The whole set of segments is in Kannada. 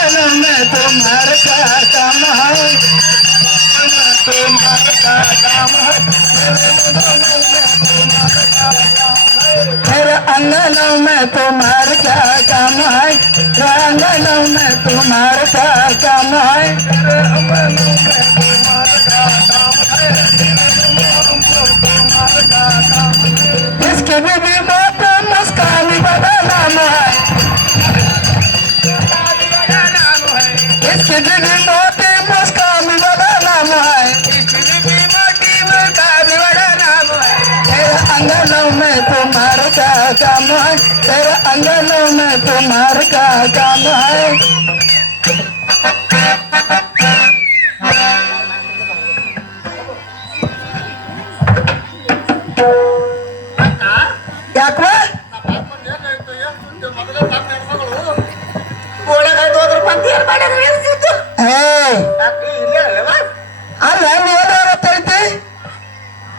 अंगनों में तुम्हारा क्या काम है तुम्हारा क्या काम है मेरे अंगनों में तुम्हारा क्या काम है अंगनों में तुम्हारा क्या काम है इसके भी मौत मुस्कान बड़ा नाम है इसकी भी मौत मुस्कान बड़ा नाम है तेरे अंगनों में तुम्हारा क्या काम है तेरे अंगनों में तुम्हारा क्या काम है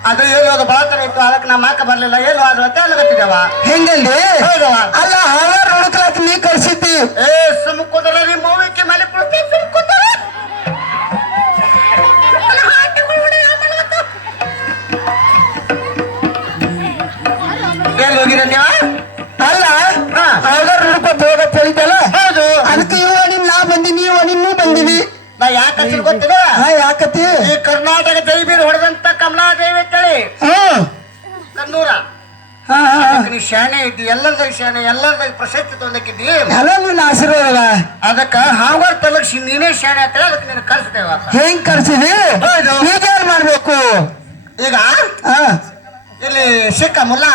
ಅದು ಹೇಳೋದು ಬಾತರ ಇತ್ತು ಅದಕ್ಕೆ ನಮ್ಮ ಅಕ್ಕ ಬರ್ಲಿಲ್ಲ ಏನು ಅದು ಅಂತ ಹೇಳಕತ್ತಿದ್ದವ ಹೆಂಗಲ್ಲಿ ಹೌದವ ಅಲ್ಲ ಹಾವಾರ ಹುಡುಕ್ಲಾಕ ನೀ ಕಳ್ಸಿದ್ದಿ ಏ ಸುಮ್ಕುದ್ರ ನಿಮ್ಮ ಮೂವಿಕ್ಕೆ ಮೇಲೆ ಕುಳಿತು ಸುಮ್ಕುದ್ರ ಎಲ್ಲಿ ಹೋಗಿರ ನೀವ ಅಲ್ಲ ಹಾವಾರ ಹುಡುಕೋತ ಹೋಗತ್ ಹೇಳಿದ್ದಲ್ಲ ಹೌದು ಅದಕ್ಕೆ ಇವ ನಿನ್ ನಾ ಬಂದಿ ನೀವ ನಿನ್ನೂ ಬಂದಿವಿ ನಾ ಯಾಕೆ ಗೊತ್ತಿಲ್ಲ ಯಾಕತಿ ಈ ಕರ್ನಾಟಕ ಜೈಬೀರ್ ಹೊಡೆದಂತ ಕಮಲಾದೇವಿ ಅಂತೇಳಿ ಕನ್ನೂರ ನೀ ಶಾಣೆ ಇದ್ದಿ ಎಲ್ಲರದಾಗ ಶಾಣೆ ಎಲ್ಲರದಾಗ ಪ್ರಶಸ್ತಿ ತೊಂದಕ್ಕಿದ್ದಿ ಎಲ್ಲ ನಿನ್ನ ಆಶೀರ್ವಾದ ಅದಕ್ಕ ಹಾವಾರ್ ತಲಕ್ಷಿ ನೀನೇ ಶಾಣೆ ಅಂತೇಳಿ ಅದಕ್ಕೆ ನೀನು ಕಳ್ಸಿದ್ದೇವ ಹೆಂಗ್ ಕರ್ಸಿದಿ ಈಗೇನ್ ಮಾಡ್ಬೇಕು ಈಗ ಇಲ್ಲಿ ಸಿಕ್ಕ ಮುಲ್ಲ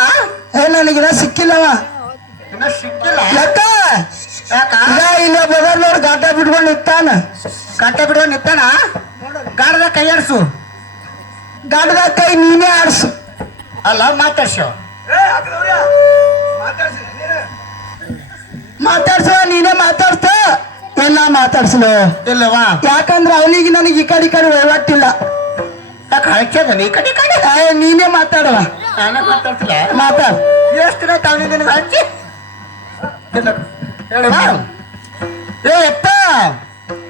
ನನಗಿನ ಸಿಕ್ಕಿಲ್ಲವ ಇನ್ನ ಸಿಕ್ಕಿಲ್ಲ ಯಾಕ ಯಾಕ ಇಲ್ಲ ಬದಲ್ ನೋಡಿ ಗಾಟ ಬಿಟ್ಕೊಂಡು ನಿಂತಾನ ಕಟ್ಟೆ ಬಿಡುವ ನಿತ್ತಾನ ಗಾಡದ ಕೈ ಆಡ್ಸು ಗಾಡದ ಕೈ ನೀನೇ ಆಡ್ಸು ಅಲ್ಲ ಮಾತಾಡ್ಸು ಮಾತಾಡ್ಸ ನೀನೇ ಮಾತಾಡ್ತ ಎಲ್ಲ ಮಾತಾಡ್ಸಲು ಇಲ್ಲವಾ ಯಾಕಂದ್ರೆ ಅವನಿಗೆ ನನಗೆ ಈ ಕಡೆ ವಹಿವಾಟಿಲ್ಲ ಯಾಕೆ ಹಚ್ಚದ ನೀ ಕಡೆ ಕಡೆ ನೀನೇ ಮಾತಾಡವ ನಾನೇ ಮಾತಾಡ್ತಿಲ್ಲ ಮಾತಾಡ್ ಎಷ್ಟು ದಿನ ತಾವನಿ ನಿನಗೆ ಹಚ್ಚಿ ಹೇಳಿ ಏ ಅಪ್ಪ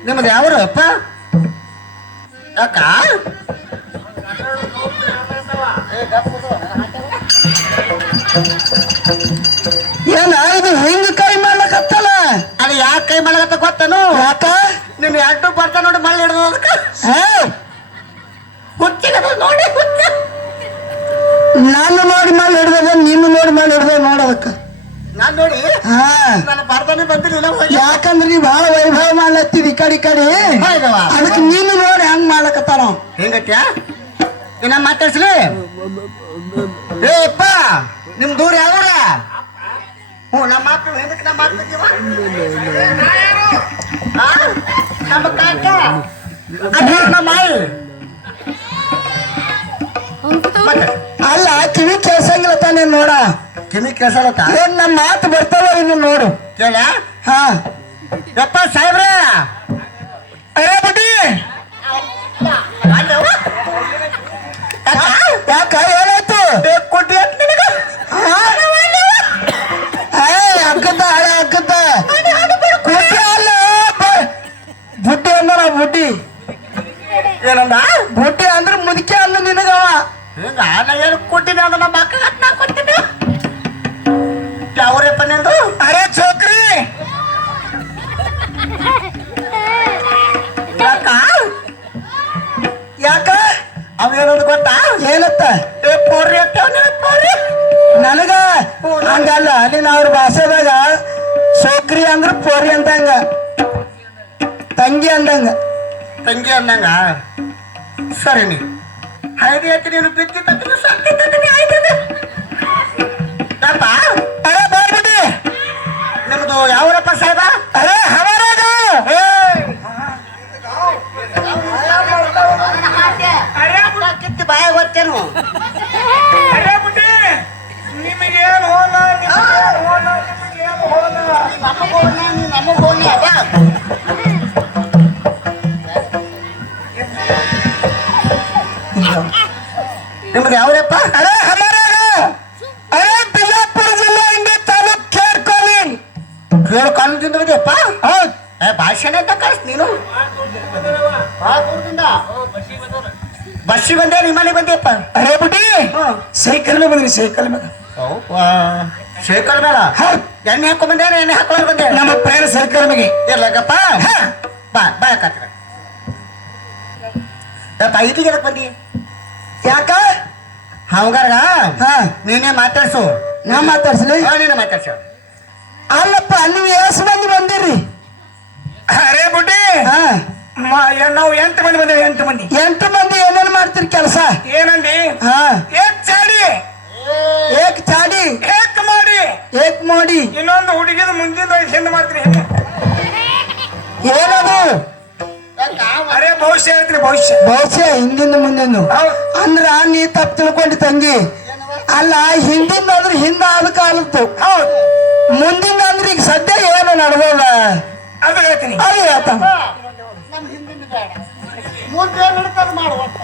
ನಿಮ್ಮದು ಯಾವರು ಅಪ್ಪ ಯಾಕ ಏನ ಇದು ಹೆಂಗ್ ಕೈ ಮಾಡ್ಲಕತ್ತಲ್ಲ ಅದು ಯಾಕೆ ಕೈ ಮಾಡಕತ್ತ ಗೊತ್ತನು ಯಾಕ ನಿನ್ ಎರಡು ಬರ್ತಾ ನೋಡಿ ಮಳ್ಳಿ ಹಿಡಿದು ಅದಕ್ಕೆ ಹುಚ್ಚಿಗೆ ನೋಡಿ ಹುಚ್ಚ ನಾನು ನೋಡಿ ಮಾಡಿ ಹಿಡ್ದ ನೀನು ನೋಡಿ ಮಾಡಿ ಹಿಡ್ದ ನೋಡೋದಕ್ಕ ನಾನ್ ನೋಡಿ ನನ್ನ ಬರ್ತಾನೆ ಬಂದಿಲ್ಲ ಯಾಕಂದ್ರೆ ನೀ ಬಹಳ ವೈಭವ ಮಾಡ್ಲತ್ತೀರಿ ಈ ಕಡೆ ಅದಕ್ಕೆ ನೀನು ನೋಡಿ ಹಂಗ್ ಮಾಡ್ಲಕತ್ತಾರ ಹೆಂಗತ್ಯಾ ಇನ್ನ ಮಾತಾಡ್ಸ್ಲಿ ಏ ಅಪ್ಪ ನಿಮ್ ದೂರ ಯಾವೂರ ನಮ್ಮ ಮಾತು ಹೆಂಗಕ್ಕೆ ನಮ್ಮ ಮಾತು ನಮ್ಮ ಕಾಕ ನಮ್ಮ ಮಾಯಿ ಅಲ್ಲ ಕಿವಿ ಕೇಳ್ಸಂಗಿಲ್ಲ ತಾನೇ ನೋಡ ಕಿವಿ ಕೇಳ್ಸಲತ್ತ ಏನ್ ನಮ್ಮ ಮಾತು ಬರ್ತಾವ ಇನ್ನು ನೋಡು ಕೇಳ ಹಾ ಯಪ್ಪ ಸಾಹೇಬ್ರೆ ಅರೇ ಬುಡ್ಡಿ ಯಾಕ ಏನಾಯ್ತು ಕೊಟ್ಟಿ ಅಂತ ನಿನಗ ಅಕ್ಕದ ಹಳೆ ಅಕ್ಕದ ಬುಡ್ಡಿ ಅಲ್ಲ ಬುಡ್ಡಿ ಅಂದ ಬುಡ್ಡಿ ಏನಂದ ಬುಡ್ಡಿ ಅಂದ್ರೆ ಮುದುಕೆ ಅಂದ ನಿನಗವ ಹಿಂಗ ನಾ ಏನು ಕೊಟ್ಟಿನಿ ಅಂದ ನಮ್ಮ ಅಕ್ಕ ನಾ ಕೊಟ್ಟಿನಿ ಯಾವ್ರಪ್ಪ ನಿಂದು ಅರೆ ಚೋಕ್ರಿ ಯಾಕ ಯಾಕ ಅವೇನಂದು ಗೊತ್ತಾ ಏನತ್ತ ಏ ಪೋರ್ರಿ ಅಂತ ಪೋರ್ರಿ ನನಗ ಹಂಗಲ್ಲ ಅಲ್ಲಿನ ಅವ್ರ ಭಾಷೆದಾಗ ಸೋಕ್ರಿ ಅಂದ್ರ ಪೋರಿ ಅಂದಂಗ ತಂಗಿ ಅಂದಂಗ ತಂಗಿ ಅಂದಂಗ ಸರಿ ನೀ ಹೈದಿ ಐತಿ ನೀನು ಬಿತ್ತಿ ತತ್ತಿ ಸತ್ತಿ ತತ್ತಿ ಆಯ್ತದ ಯಪ್ಪ ಅರೆ ಬರ್ಬಿಡಿ ನಿಮ್ದು ಯಾವರಪ್ಪ ಸಾಹೇಬ ಅರೆ ಹವರಾಗ ಕಿತ್ತಿ ಬಾಯ ಗೊತ್ತೇನು ಅರೆ ಬಿಡಿ ನಿಮಗೇನು ಹೋಲ ನಮಗ್ ಹೋಣ ಅದ ನಿಮ್ದು ಯಾವ್ರಪ್ಪ ಅರೆ ಹಮರಾಗ ಅರೆ ಬಿಜಾಪುರ ಜಿಲ್ಲೆಯಿಂದ ತಾಲೂಕ್ ಕೇಳ್ಕೊಳ್ಳಿ ಕೇಳು ಕಾಲೇಜಿಂದ ಇದೆ ಭಾಷಣ ಅಂತ ಕಳ್ಸ್ ನೀನು ಬಸ್ಸಿಗೆ ಬಂದೆ ನಿಮ್ಮ ಮನೆಗೆ ಬಂದಿಯಪ್ಪ ಅರೇ ಬಿಟ್ಟಿ ಸೈಕಲ್ ಮೇಲೆ ಬಂದ್ರಿ ಸೈಕಲ್ ಮೇಲೆ ಶೇಖರ್ ಮೇಳ ಎಣ್ಣೆ ಹಾಕೊಂಡ್ ಬಂದೆ ಎಣ್ಣೆ ಹಾಕೊಂಡ್ ಬಂದೆ ನಮ್ಮ ಪ್ರಯಾಣ ಸೈಕಲ್ ಮೇಲೆ ಇರ್ಲಕ್ಕಪ್ಪ ಬಾ ಬಾ ಯಾಕತ್ರ ಇದಕ್ಕೆ ಎದಕ್ ಬಂದಿ ಯಾಕ ಹಂಗಾರ ಹಾ ನೀನೇ ಮಾತಾಡ್ಸು ನಾ ಮಾತಾಡ್ಸಲಿ ನೀನೇ ಮಾತಾಡ್ಸು ಅಲ್ಲಪ್ಪ ನೀವು ಎಷ್ಟು ಮಂದಿ ಬಂದಿರಿ ಅರೇ ಬುಡ್ಡಿ ಹಾ ನಾವು 8 ಮಂದಿ ಬಂದೇವೆ 8 ಮಂದಿ 8 ಮಂದಿ ಏನೇನ್ ಮಾಡ್ತೀರಿ ಕೆಲಸ ಏನಂದಿ ಹಾ ಏಕ್ ಚಾಡಿ ಏಕ್ ಚಾಡಿ ಏಕ್ ಮಾಡಿ ಏಕ್ ಮೋಡಿ ಇನ್ನೊಂದು ಹುಡುಗಿದ ಮುಂದಿನ ಹಿಂದೆ ಮಾಡ್ತೀನಿ ಹಿಂದೆ ಏನದು ಅರೇ ಭವಿಷ್ಯ ಹೇಳ್ತೀನಿ ಭವಿಷ್ಯ ಬಹುಶಃ ಹಿಂದಿಂದ ಮುಂದಿನ ಅಂದ್ರ ನೀ ತಪ್ಪು ತಿಳ್ಕೊಂಡಿ ತಂಗಿ ಅಲ್ಲ ಹಿಂದಿಂದ ಅಂದ್ರೆ ಹಿಂದ ಆದ ಕಾಲತ್ತು ಹೌದು ಮುಂದಿನ ಅಂದ್ರೆ ಈಗ ಸದ್ಯ ಏನು ನಡೆದಲ್ಲ ಅದು ಹೇಳ್ತೀನಿ ಅದು ಹೇಳ್ತ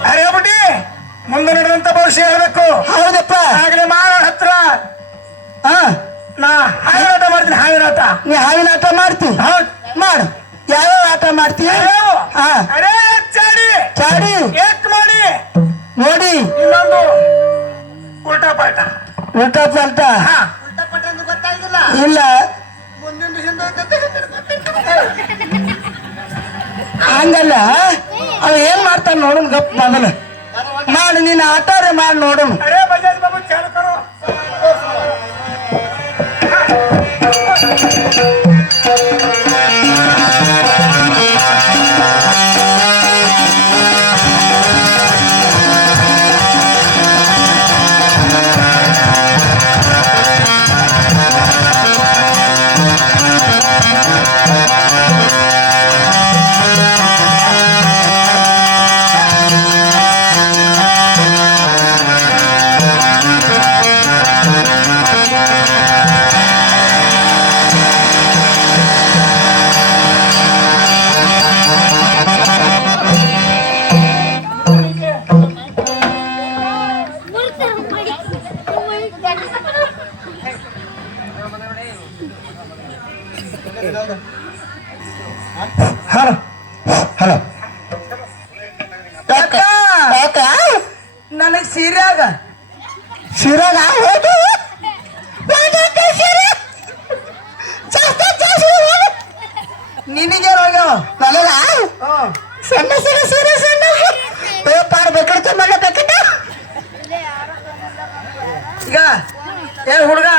ಅರೇ ಬುಡ್ಡಿ ಮುಂದೆ ನಡೆದಂತ ಭವಿಷ್ಯ ಹೇಳ್ಬೇಕು ಹೌದಪ್ಪ ಆಗಲೇ ಮಾಡ ಹತ್ರ ಹಾ ನಾ ಹಾವಿನ ಆಟ ಮಾಡ್ತೀನಿ ಹಾವಿನ ಆಟ ನೀ ಹಾವಿನ ಆಟ ಮಾಡ್ತಿ ಹೌದು ಮಾಡು ಯಾವ್ಯಾವ ಆಟ ಮಾಡ್ತೀಯ ಹಾ ಅರೇ ಏಕ್ ಚಾಡಿ ಚಾಡಿ ಏಕ್ ಮಾಡಿ ನೋಡಿ ಇನ್ನೊಂದು ಉಲ್ಟಾ ಪಾಠ ಉಲ್ಟಾ ಪಲ್ಟ ಹಾ ಗೊತ್ತಾಗಿಲ್ಲ ಇಲ್ಲ ಮುಂದಿನ ಹಿಂದೆ ಹಂಗಲ್ಲ ಅವ ಏನ್ ಮಾಡ್ತಾನ ನೋಡೋಣ ಗಪ್ ಮೊದಲು ಮಾಡಿ ನೀನು ಆಟಾರೆ ಮಾಡಿ ನೋಡೋಣ ಅರೇ ಬಜಾಜ್ ಬಾಬು ಚಾಲು ಕರೋ ಹಲೋ ಹಲೋ ನನಗ್ ಸೀರ್ಯಾಗ ಸೀರ್ಯಾಗ ನಿನಗೆ ಹೋಗ್ಯಾವ ನನಗ ಸಣ್ಣ ಸೀರೆ ಸೀರೆ ಸಣ್ಣ ಪಾರ ಬೇಕಡ್ತ ಮನೆ ಬೇಕಟ್ಟ ಈಗ ಏ ಹುಡುಗ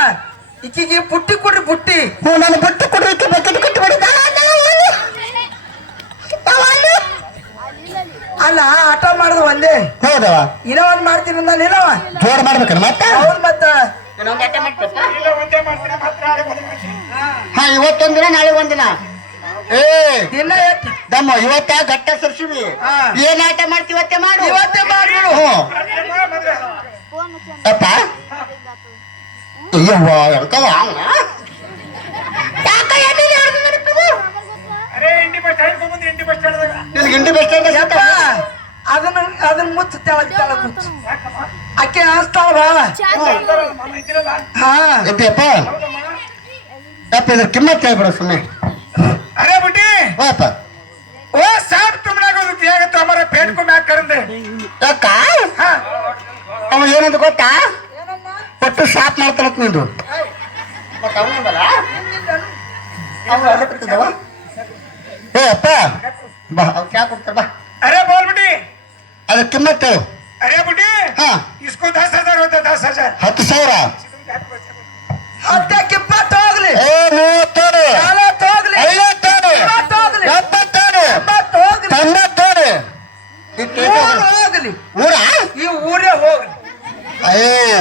ಈಕಿಗೆ ಪುಟ್ಟಿ ಕೊಡ್ರಿ ಪುಟ್ಟಿ ನಾನು ಪುಟ್ಟಿ ಕೊಡ್ರಿ ಬೇಕಟ್ಟು ಕೊಟ್ಟು ಬಿಡಿ ಅಲ್ಲ ಆಟ ಮಾಡುದು ಒಂದೇ ಹೌದವ ಇನ್ನೋ ಒಂದ್ ಮಾಡ್ತೀನಿ ನಾನೇನವ ಜೋಡ್ ಮಾಡ್ಬೇಕಲ್ಲ ಮತ್ತೆ ಹೌದು ಮತ್ತ ಇಲ್ಲ ಒಂದೇ ಮಾಡ್ತೀನಿ ಮಾತ್ರ ಆಡೇ ಬಂದ್ಬಿಡ್ತೀನಿ ಹಾ ಇವತ್ತೊಂದಿನ ನಾಳೆ ಒಂದಿನ ಏ ದಿನ ಎಷ್ಟ್ ದಮ್ಮ ಇವತ್ತ ಗಟ್ಟ ಸರ್ಸಿವಿ ಏನ್ ಆಟ ಮಾಡ್ತೀವತ್ತೆ ಮಾಡು ಇವತ್ತೇ ಮಾಡ್ಬಿಡು ಅಪ್ಪ ಅಯ್ಯವ್ವ ಎಳ್ಕವ ಅರೇ ಇಂಡಿ ಬಸ್ ಸ್ಟ್ಯಾಂಡ್ ಬಂದು ಇಂಡಿ ಬಸ್ ಸ್ಟ್ಯಾಂಡ್ ನಿನ್ಗೆ ಇಂಡಿ ಬೆಸ್ಟ್ ಅದನ್ನ ಮುಚ್ಚ ತೆಳಗ್ ಮುಚ್ಚ ಅಕ್ಕೆ ಹಾಸ್ತಾವ ಹಾ ಎದ್ದಪ್ಪ ಅಪ್ಪ ಇದ್ರ ಕಿಮ್ಮತ್ ಹೇಳ್ಬಿಡ ಸುಮ್ಮನೆ अरे बुड्ढी ವಾಪ वो सब तुम लोगों को दिया तो हमारे पेट को मैच कर दे ಅಕ್ಕ हाँ ಅವ ಏನಂತ ಗೊತ್ತಾ ಒಟ್ಟು ಶಾಪ್ ಮಾಡ್ತಾನತ್ ನಿಂದು ಏ ಅಪ್ಪ ಬಾ ಅವ್ರು ಚಾ ಕೊಡ್ತಾರ ಬಾ अरे बोल बुड्ढी ಅದ್ರ ಕಿಮ್ಮತ್ ಹೇಳು अरे बुड्ढी ಹಾ इसको 10,000 होता 10,000 10,000 ಹತ್ತಕ್ಕೆ 20 ಹೋಗ್ಲಿ ಏ 32 40 ಹೋಗ್ಲಿ 52 50 ಹೋಗ್ಲಿ 72 80 ಹೋಗ್ಲಿ 92 ಊರು ಹೋಗ್ಲಿ ಊರ ಈ ಊರೇ ಹೋಗ್ಲಿ ಅಯ್ಯ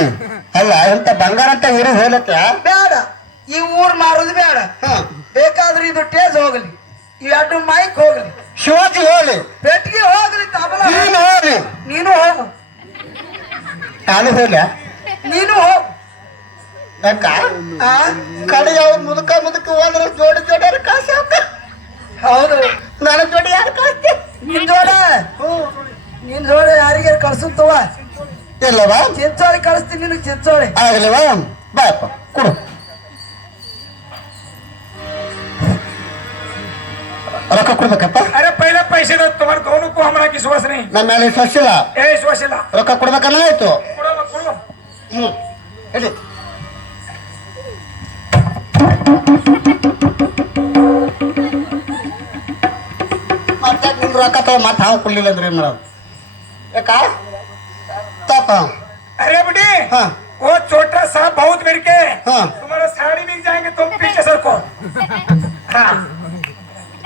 ಅಲ್ಲ ಇಂತ ಬಂಗಾರ ಅಂತ ಊರಿಗೆ ಹೋಲತ್ತ ಬೇಡ ಈ ಊರ್ ಮಾರೋದು ಬೇಡ ಬೇಕಾದ್ರೆ ಇದು ಟೇಜ್ ಹೋಗ್ಲಿ ಈ ಎರಡು ಮೈಕ್ ಹೋಗ್ಲಿ ಶಿವಾಜಿ ಹೋಲಿ ಪೆಟ್ಟಿಗೆ ಹೋಗ್ಲಿ ತಬಲ ನೀನು ಹೋಗಿ ನೀನು ಹೋಗು ನಾನು ಹೋಗ್ಲ ನೀನು ಹೋಗು ಅಕ್ಕ ಕಡೆ ಯಾವ ಮುದುಕ ಹೋದ್ರೆ ಜೋಡಿ ಜೋಡಿಯಾರ ಕಾಸು ಹೌದು ನನ್ನ ಜೋಡಿ ಯಾರು ಕಾಸ್ತಿ ನಿನ್ ಜೋಡ ನಿನ್ ಜೋಡ ಯಾರಿಗಾರು ಕಳ್ಸುತ್ತವ ಇಲ್ಲವಾ ಚಿಂಚೋಳಿ ಕಳಿಸ್ತೀನಿ ನಿನಗೆ ಚಿಂಚೋಳಿ ಆಗ್ಲಿವಾ ಬಾಯಪ್ಪ ಕೊಡು ರೊಕ್ಕ ಕೊಡ್ಬೇಕಪ್ಪ अरे पहले पैसे दो तुम्हारे दोनों को हमारा की विश्वास नहीं ನಮ್ಮ ಮೇಲೆ ವಿಶ್ವಾಸ ಇಲ್ಲ ए विश्वास ಇಲ್ಲ ರೊಕ್ಕ ಕೊಡ್ಬೇಕನ್ನ ಆಯ್ತು ಕೊಡು ಹ್ಮ್ ಹೇಳಿ ಮತ್ತೆ ನಿಮ್ ರೊಕ್ಕ ತಗೋ ಮತ್ತೆ ಹಾವು ಕೊಡ್ಲಿಲ್ಲ ಅಂದ್ರೆ ಏನ್ ಮಾಡೋದು ಯಾಕ ತಾಪ अरे बुढ़ी हाँ। वो छोटा सा बहुत मेरे के हाँ। तुम्हारा साड़ी बिक जाएंगे तुम पीछे सर को हाँ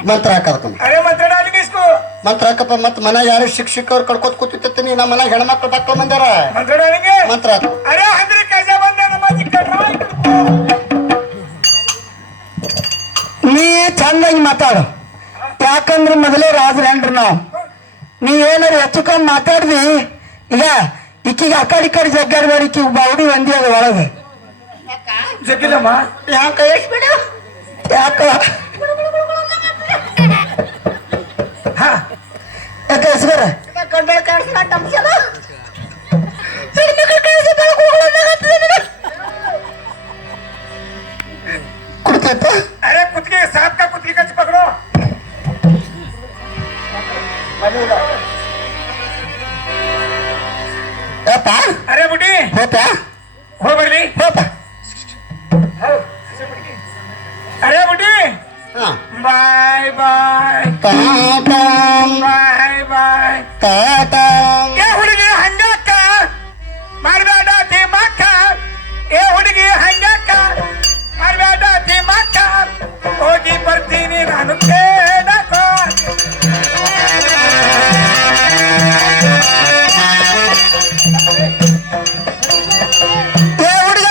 ಮಂತ್ರ ಹಾಕದಕ್ಕ अरे मंत्र डालेंगे इसको ಮಂತ್ರ ಹಾಕಪ್ಪ ಮತ್ತೆ ಮನೆ ಯಾರು ಶಿಕ್ಷಕರು ಕಡ್ಕೋತ್ ಕೂತಿರ್ತೀನಿ ನಮ್ಮ ಮನೆ ಹೆಣ್ಮಕ್ಳು ಮಕ್ಕಳು ಬಂದಾರ मंत्र डालेंगे ಮಂತ್ರ ಹಾಕು अरे हजरे कैसे बंदे नमाज कटवाई ನೀ ಚಂದಾಗಿ ಮಾತಾಡು ಯಾಕಂದ್ರೆ ಮೊದಲೇ ರಾಜರೇನ್ರಿ ನಾವು ನೀ ಏನಾರು ಹೆಚ್ಚು ಕಮ್ಮಿ ಮಾತಾಡ್ದಿ ಈಗ ಈಕಿಗೆ ಆ ಕಡೆ ಜಗ್ಗಾಡ್ಬೇಡಿ ಈಕಿಗೆ ಬಾವುಡಿ ಒಂದಿ ಅದು ಒಳಗೆ जगिलಮ್ಮ ಯಾಕ ಎಷ್ಟು ಬಿಡು ಯಾಕ